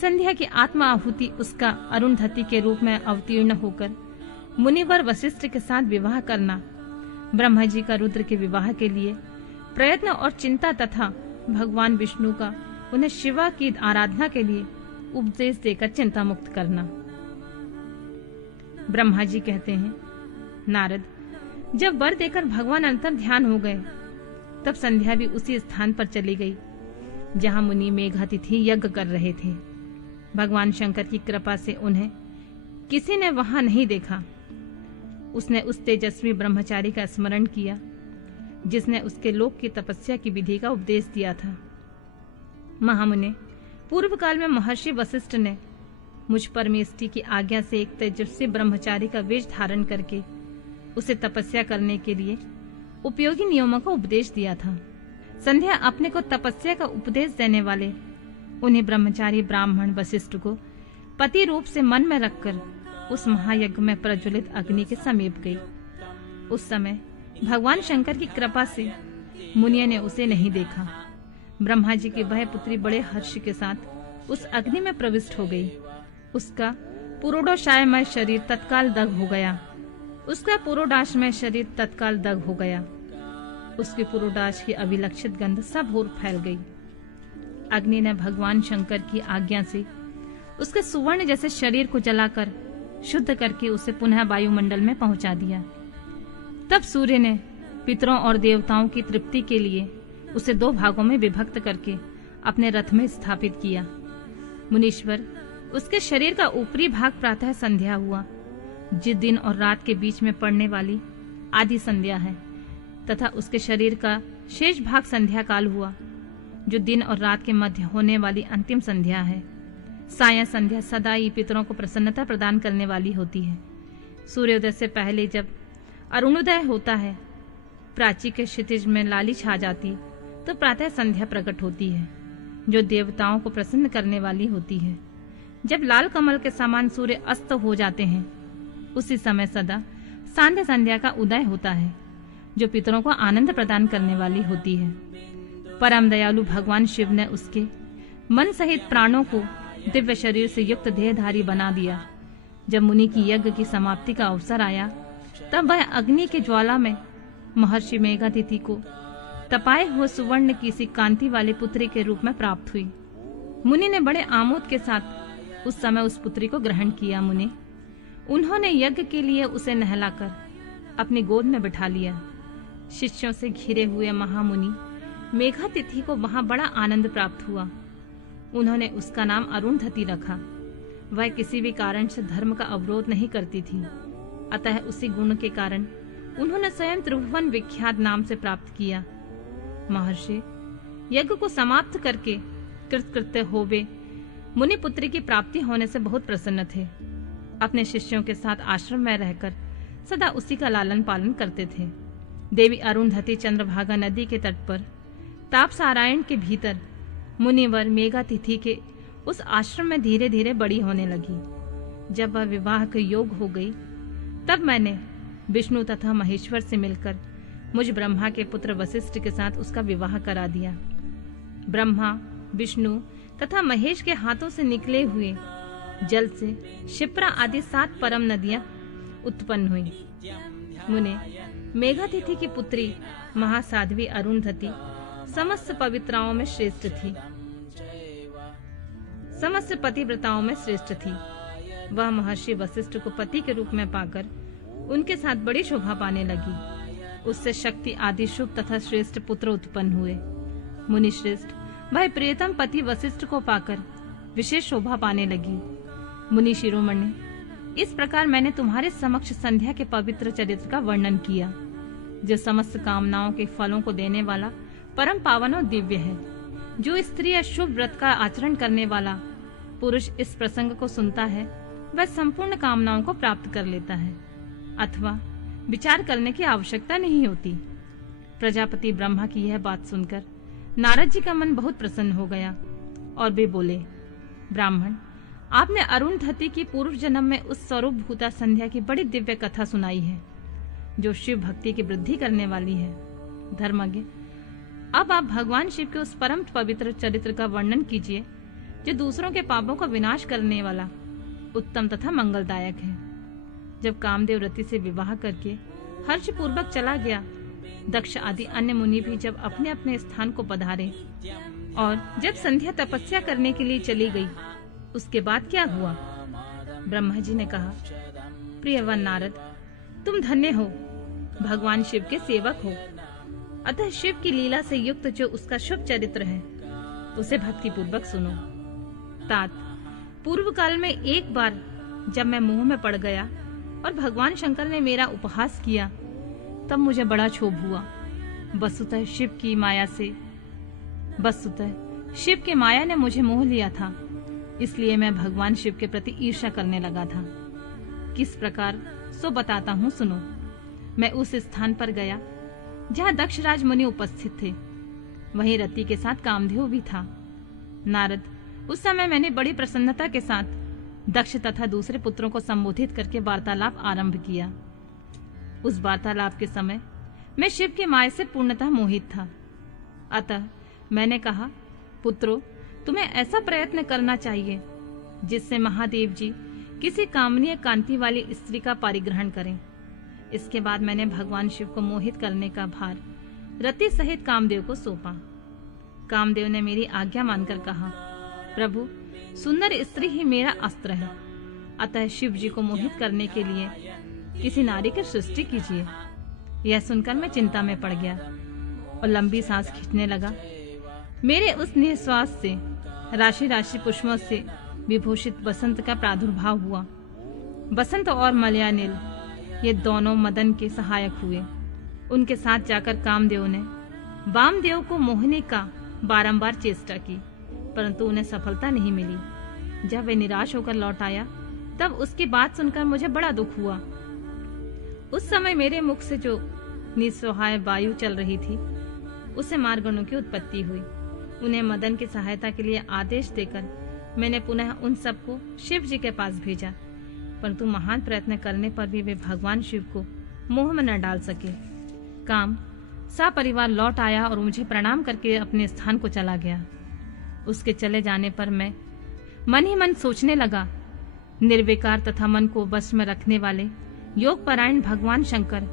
संध्या की आत्मा आहुति उसका अरुंधति के रूप में अवतीर्ण होकर मुनिवर वशिष्ठ के साथ विवाह करना, ब्रह्मा जी का रुद्र के विवाह के लिए प्रयत्न और चिंता तथा भगवान विष्णु का उन्हें शिवा की आराधना के लिए उपदेश देकर चिंता मुक्त करना। ब्रह्मा जी कहते हैं, नारद, जब वर देकर भगवान अंतर ध्यान हो गए, तब संध्या भी उसी स्थान पर चली गई जहां मुनि मेघातिथि यज्ञ कर रहे थे। भगवान शंकर की कृपा से उन्हें किसी ने वहां नहीं देखा। उसने उस तेजस्वी ब्रह्मचारी का स्मरण किया जिसने उसके लोक की तपस्या की विधि का उपदेश दिया था। महामुने, पूर्व काल में महर्षि वशिष्ठ ने मुझ परमेष्टि की आज्ञा से एक तेजस्वी ब्रह्मचारी का वेश धारण करके उसे तपस्या करने के लिए उपयोगी नियमों का उपदेश दिया था। संध्या अपने को तपस्या का उपदेश देने वाले उन्हें ब्रह्मचारी ब्राह्मण वशिष्ठ को पति रूप से मन में रखकर उस महायज्ञ में प्रज्वलित अग्नि के समीप गई। उस समय भगवान शंकर की कृपा से मुनिया ने उसे नहीं देखा। ब्रह्मा जी की वह पुत्री बड़े हर्ष के साथ उस अग्नि में प्रविष्ट हो गई। उसका पुरोडाशमय शरीर तत्काल दग्ध हो गया। उसके पुरोडाश की अविलक्षित गंध सब ओर फैल गई। अग्नि ने भगवान शंकर की आज्ञा से उसके सुवर्ण जैसे शरीर को जलाकर शुद्ध करके उसे पुनः वायुमंडल में पहुंचा दिया। तब सूर्य ने पितरों और देवताओं की तृप्ति के लिए उसे 2 भागों में विभक्त करके अपने रथ में स्थापित किया। मुनीश्वर, उसके शरीर का ऊपरी भाग प्रातः संध्या हुआ, जिस दिन और रात के बीच में पड़ने वाली आदि संध्या है, तथा उसके शरीर का शेष भाग संध्या काल हुआ, जो दिन और रात के मध्य होने वाली अंतिम संध्या है। सायं संध्या सदा ही पितरों को प्रसन्नता प्रदान करने वाली होती है। सूर्योदय से पहले जब अरुणोदय होता है, प्राची के क्षितिज में लाली छा जाती, तो प्रातः संध्या प्रकट होती है, जो देवताओं को प्रसन्न करने वाली होती है। जब लाल कमल के समान सूर्य अस्त हो जाते हैं, उसी समय सदा सांध्य संध्या का उदय होता है, जो पितरों को आनंद प्रदान करने वाली होती है। परम दयालु भगवान शिव ने उसके मन सहित प्राणों को दिव्य शरीर से युक्त देहधारी बना दिया। जब मुनि की यज्ञ की समाप्ति का अवसर आया, तब वह अग्नि की ज्वाला में महर्षि मेघातिथि को तपाए हुए सुवर्ण की सी कांति वाली पुत्री के रूप में प्राप्त हुई। मुनि ने बड़े आमोद के साथ उस समय उस पुत्री को ग्रहण किया। मुनि, उन्होंने यज्ञ के लिए उसे नहलाकर अपनी गोद में बिठा लिया। शिष्यों से घिरे हुए महामुनि मेघातिथि को वहां बड़ा आनंद प्राप्त हुआ। उन्होंने उसका नाम अरुंधति रखा। वह किसी भी कारण से धर्म का अवरोध नहीं करती थी, अतः उसी गुण के कारण उन्होंने स्वयं त्रिभुवन विख्यात नाम से प्राप्त किया। महर्षि, यज्ञ को समाप्त करके कृतकृत्य होवे मुनि पुत्री की प्राप्ति होने से बहुत प्रसन्न थे। अपने शिष्यों के साथ आश्रम में रहकर सदा उसी का लालन पालन करते थे। देवी अरुंधति चंद्रभागा नदी के तट पर तापसारायण के भीतर मुनिवर मेघातिथि के उस आश्रम में धीरे धीरे बड़ी होने लगी। जब वह विवाह के योग हो गई, तब मैंने विष्णु तथा महेश्वर से मिलकर मुझ ब्रह्मा के पुत्र वशिष्ठ के साथ उसका विवाह करा दिया। ब्रह्मा, विष्णु तथा महेश के हाथों से निकले हुए जल से क्षिप्रा आदि 7 परम नदियां उत्पन्न हुई। मुने, मेघातिथि की पुत्री महासाध्वी अरुंधति समस्त पवित्राओं में श्रेष्ठ थी, समस्त पतिव्रताओं में श्रेष्ठ थी। वह महर्षि वशिष्ठ को पति के रूप में पाकर उनके साथ बड़ी शोभा पाने लगी। उससे शक्ति आदि शुभ तथा श्रेष्ठ पुत्र उत्पन्न हुए। मुनि श्रेष्ठ वह प्रियतम पति वशिष्ठ को पाकर विशेष शोभा पाने लगी। मुनि शिरोमणि, इस प्रकार मैंने तुम्हारे समक्ष संध्या के पवित्र चरित्र का वर्णन किया, जो समस्त कामनाओं के फलों को देने वाला परम पावन और दिव्य है। जो स्त्री या शुभ व्रत का आचरण करने वाला पुरुष इस प्रसंग को सुनता है, वह संपूर्ण कामनाओं को प्राप्त कर लेता है, अथवा विचार करने की आवश्यकता नहीं होती। प्रजापति ब्रह्मा की यह बात सुनकर नारद जी का मन बहुत प्रसन्न हो गया और वे बोले, ब्राह्मण, आपने अरुंधति की पूर्व जन्म में उस स्वरूप भूता संध्या की बड़ी दिव्य कथा सुनाई है, जो शिव भक्ति की वृद्धि करने वाली है। धर्मज्ञ, अब आप भगवान शिव के उस परम पवित्र चरित्र का वर्णन कीजिए, जो दूसरों के पापों का विनाश करने वाला उत्तम तथा मंगलदायक है। जब कामदेव रति से विवाह करके हर्षपूर्वक चला गया, दक्ष आदि अन्य मुनि भी जब अपने अपने स्थान को पधारे और जब संध्या तपस्या करने के लिए चली गई, उसके बाद क्या हुआ? ब्रह्मा जी ने कहा, प्रियवन नारद, तुम धन्य हो, भगवान शिव के सेवक हो। अतः शिव की लीला से युक्त जो उसका शुभ चरित्र है, उसे भक्ति पूर्वक सुनो। तात, पूर्व काल में एक बार जब मैं मोह में पड़ गया और भगवान शंकर ने मेरा उपहास किया, तब मुझे बड़ा क्षोभ हुआ। वस्तुतः शिव की माया ने मुझे मोह लिया था, इसलिए मैं भगवान शिव के प्रति ईर्ष्या करने लगा था। किस प्रकार सो बताता हूँ, सुनो। मैं उस स्थान पर गया जहाँ दक्षराज मुनि उपस्थित थे। वहीं रति के साथ कामदेव भी था। नारद, उस समय मैंने बड़ी प्रसन्नता के साथ दक्ष तथा दूसरे पुत्रों को संबोधित करके वार्तालाप आरंभ किया। उस वार्तालाप के समय मैं शिव के माया से पूर्णतः मोहित था। अतः मैंने कहा, पुत्रों, तुम्हें ऐसा प्रयत्न करना चाहिए जिससे महादेव जी किसी कामनीय कांति वाली स्त्री का परिग्रहण करें। इसके बाद मैंने भगवान शिव को मोहित करने का भार रति सहित कामदेव को सौंपा। कामदेव ने मेरी आज्ञा मानकर कहा, प्रभु, सुंदर स्त्री ही मेरा अस्त्र है, अतः शिव जी को मोहित करने के लिए किसी नारी की सृष्टि कीजिए। यह सुनकर मैं चिंता में पड़ गया और लंबी सांस खींचने लगा। मेरे उस निश्वास से राशि राशि पुष्पों से विभूषित बसंत का प्रादुर्भाव हुआ। बसंत और मलयानिल ये दोनों मदन के सहायक हुए। उनके साथ जाकर कामदेव ने वामदेव को मोहने का बारंबार चेष्टा की, परंतु उन्हें सफलता नहीं मिली। जब वे निराश होकर लौट आया, तब उसकी बात सुनकर मुझे बड़ा दुख हुआ। उस समय मेरे मुख से जो निस्सहाय वायु चल रही थी, उससे मार्गणों की उत्पत्ति हुई। उन्हें मदन की सहायता के लिए आदेश देकर मैंने पुनः उन सबको शिव जी के पास भेजा, परंतु महान प्रयत्न करने पर भी वे भगवान शिव को मोह में न डाल सके। काम सपरिवार लौट आया और मुझे प्रणाम करके अपने स्थान को चला गया। उसके चले जाने पर मैं मन ही मन सोचने लगा, निर्विकार तथा मन को वश में रखने वाले योग परायण भगवान शंकर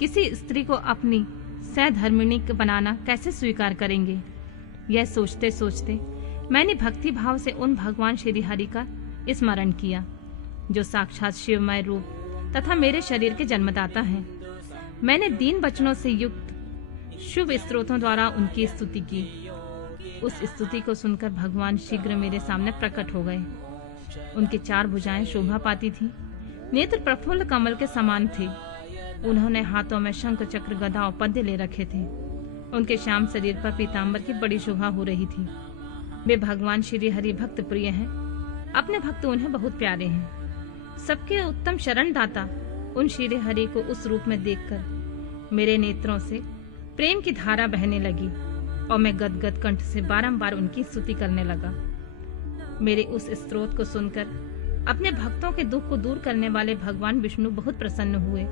किसी स्त्री को अपनी सहधर्मिणी बनाना कैसे स्वीकार करेंगे। यह सोचते सोचते मैंने भक्ति भाव से उन भगवान श्री हरि का स्मरण किया, जो साक्षात शिवमय रूप तथा मेरे शरीर के जन्मदाता हैं। मैंने दीन वचनों से युक्त शुभ स्तोत्रों द्वारा उनकी स्तुति की। उस स्तुति को सुनकर भगवान शीघ्र मेरे सामने प्रकट हो गए। उनकी चार भुजाएं शोभा पाती थी, नेत्र प्रफुल्ल कमल के समान थे। उन्होंने हाथों में शंख चक्र गदा और पद्य ले रखे थे। उनके श्याम शरीर पर पीतांबर की बड़ी शोभा हो रही थी। वे भगवान श्री हरि भक्त प्रिय हैं, अपने भक्त उन्हें बहुत प्यारे हैं। सबके उत्तम शरण दाता उन श्री हरि को उस रूप में देखकर मेरे नेत्रों से प्रेम की धारा बहने लगी और मैं गदगद कंठ से बारंबार उनकी स्तुति करने लगा। मेरे उस स्तोत्र को सुनकर अपने भक्तों के दुख को दूर करने वाले भगवान विष्णु बहुत प्रसन्न हुए।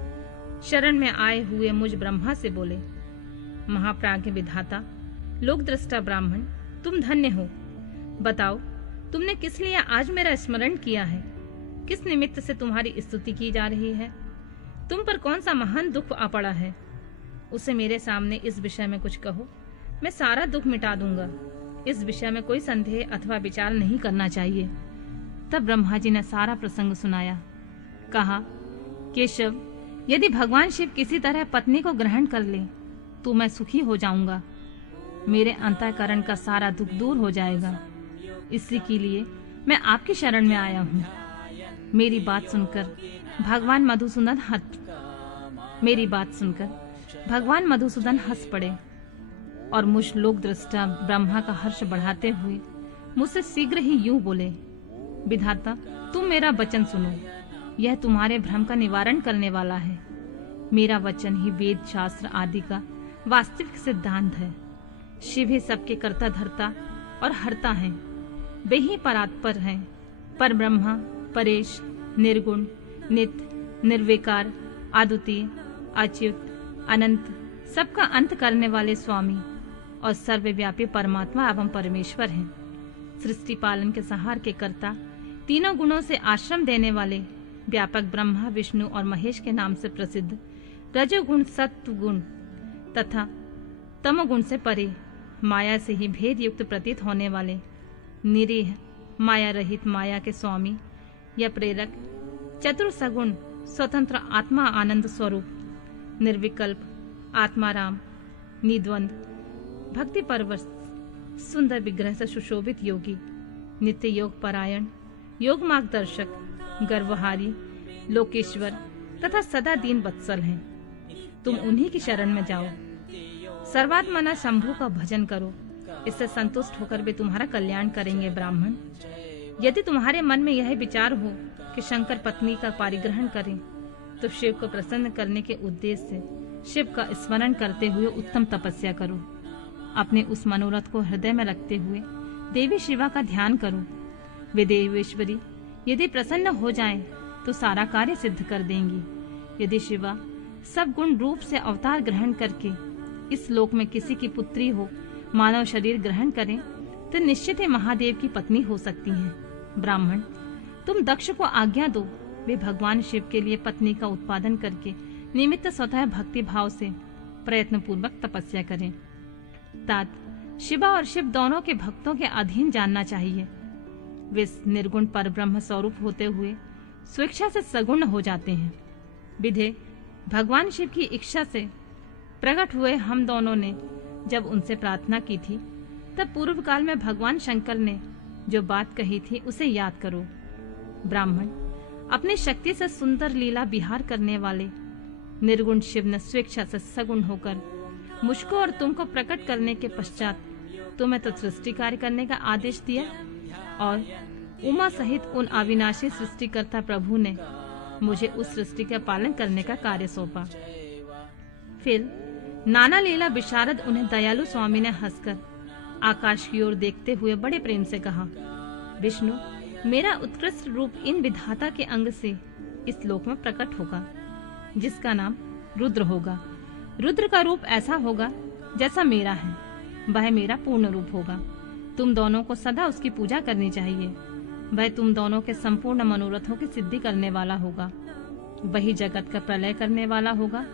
शरण में आए हुए मुझ ब्रह्मा से बोले, महाप्राज्ञ विधाता, लोक दृष्टा ब्राह्मण, तुम धन्य हो। बताओ, तुमने किस लिए आज मेरा स्मरण किया है? किस निमित्त से तुम्हारी स्तुति की जा रही है? तुम पर कौन सा महान दुख आ पड़ा है? उसे मेरे सामने इस विषय में कुछ कहो, मैं सारा दुख मिटा दूंगा। इस विषय में कोई संदेह अथवा विचार नहीं करना चाहिए। तब ब्रह्मा जी ने सारा प्रसंग सुनाया। कहा, केशव, यदि भगवान शिव किसी तरह पत्नी को ग्रहण कर ले तो मैं सुखी हो जाऊंगा। मेरे अंतःकरण का सारा दुख दूर हो जाएगा। इसी के लिए मैं आपकी शरण में आया हूँ। मेरी बात सुनकर भगवान मधुसूदन हंस पड़े और मुझ लोक दृष्टा ब्रह्मा का हर्ष बढ़ाते हुए मुझसे शीघ्र ही यूं बोले, विधाता, तुम मेरा वचन सुनो। यह तुम्हारे भ्रम का निवारण करने वाला है। मेरा वचन ही वेद शास्त्र आदि का वास्तविक सिद्धांत है। शिव ही सबके कर्ता धर्ता और हर्ता हैं। वे ही परात्पर हैं, पर ब्रह्मा, परेश, निर्गुण, नित्य, निर्विकार, अद्वितीय, अच्युत, अनंत, सबका अंत करने वाले स्वामी और सर्वव्यापी परमात्मा एवं परमेश्वर हैं। सृष्टि पालन के संहार के कर्ता, तीनों गुणों से आश्रम देने वाले, व्यापक ब्रह्मा, विष्णु और महेश के नाम से प्रसिद्ध, रजोगुण, सत्व गुण तथा तमोगुण से परे, माया से ही भेद युक्त प्रतीत होने वाले, निरीह, माया रहित, माया के स्वामी या प्रेरक, चतुर सगुण, स्वतंत्र आत्मा आनंद स्वरूप, निर्विकल्प, आत्माराम, निद्वंद, भक्ति परवश, सुंदर विग्रह से सुशोभित योगी, नित्य योग परायण, योग मार्गदर्शक, गर्वहारी, लोकेश्वर तथा सदा दीन वत्सल हैं। तुम उन्हीं की शरण में जाओ। सर्वात्मना शंभु का भजन करो, इससे संतुष्ट होकर वे तुम्हारा कल्याण करेंगे। ब्राह्मण, यदि तुम्हारे मन में यह विचार हो कि शंकर पत्नी का पारिग्रहण करें, तो शिव को प्रसन्न करने के उद्देश्य से शिव का स्मरण करते हुए उत्तम तपस्या करो। अपने उस मनोरथ को हृदय में रखते हुए देवी शिवा का ध्यान करो। वे देवेश्वरी यदि प्रसन्न हो जाएं, तो सारा कार्य सिद्ध कर देंगी। यदि शिवा सब गुण रूप से अवतार ग्रहण करके इस लोक में किसी की पुत्री हो, मानव शरीर ग्रहण करें, तो निश्चित ही महादेव की पत्नी हो सकती हैं। ब्राह्मण, तुम दक्ष को आज्ञा दो, वे भगवान शिव के लिए पत्नी का उत्पादन करके निमित्त स्वतः भक्ति भाव से प्रयत्न पूर्वक तपस्या करें। तात, शिवा और शिव दोनों के भक्तों के अधीन जानना चाहिए। वे निर्गुण परब्रह्म स्वरूप होते हुए स्वेच्छा से सगुण हो जाते हैं। विधे, भगवान शिव की इच्छा से प्रकट हुए हम दोनों ने जब उनसे प्रार्थना की थी, तब पूर्व काल में भगवान शंकर ने जो बात कही थी उसे याद करो। ब्राह्मण, अपनी शक्ति से सुंदर लीला विहार करने वाले निर्गुण शिव ने स्वेच्छा से सगुण होकर मुझको और तुमको प्रकट करने के पश्चात तुम्हें तो सृष्टि कार्य करने का आदेश दिया, और उमा सहित उन अविनाशी सृष्टिकर्ता प्रभु ने मुझे उस सृष्टि का पालन करने का कार्य सौंपा। फिर नाना लीला विशारद उन्हें दयालु स्वामी ने हंसकर आकाश की ओर देखते हुए बड़े प्रेम से कहा, विष्णु, मेरा उत्कृष्ट रूप इन विधाता के अंग से इस लोक में प्रकट होगा, जिसका नाम रुद्र होगा। रुद्र का रूप ऐसा होगा जैसा मेरा है, वह मेरा पूर्ण रूप होगा। तुम दोनों को सदा उसकी पूजा करनी चाहिए। वह तुम दोनों के संपूर्ण मनोरथों की सिद्धि करने वाला होगा। वही जगत का प्रलय करने वाला होगा।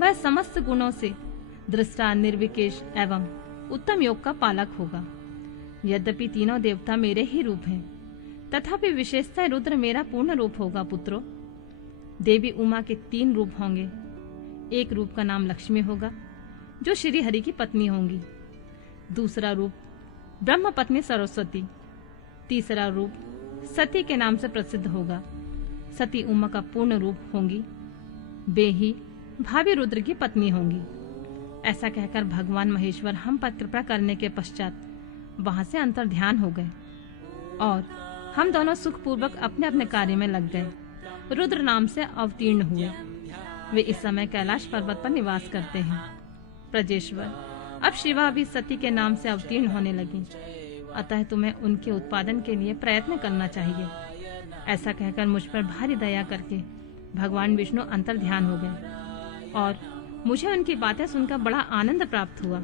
वह समस्त गुणों से दृष्टा, निर्विकेश एवं उत्तम योग का पालक होगा। यद्यपि तीनों देवता मेरे ही रूप हैं, तथापि विशेषतः रुद्र मेरा पूर्ण रूप होगा। पुत्रों, देवी उमा के 3 रूप होंगे। एक रूप का नाम लक्ष्मी होगा, जो श्री हरि की पत्नी होंगी। दूसरा रूप ब्रह्म पत्नी सरस्वती। तीसरा रूप सती के नाम से प्रसिद्ध होगा। सती उमा का पूर्ण रूप होंगी। वे ही भावी रुद्र की पत्नी होंगी। ऐसा कहकर भगवान महेश्वर हम पर कृपा करने के पश्चात वहां से अंतर ध्यान हो गए और हम दोनों सुखपूर्वक अपने अपने कार्य में लग गए। रुद्र नाम से अवतीर्ण हुए। वे इस समय कैलाश पर्वत पर निवास करते हैं। प्रजेश्वर, अब शिवा भी सती के नाम से अवतीर्ण होने लगी, अतः तुम्हें उनके उत्पादन के लिए प्रयत्न करना चाहिए। ऐसा कहकर मुझ पर भारी दया करके भगवान विष्णु अंतर ध्यान हो गए और मुझे उनकी बातें सुनकर बड़ा आनंद प्राप्त हुआ।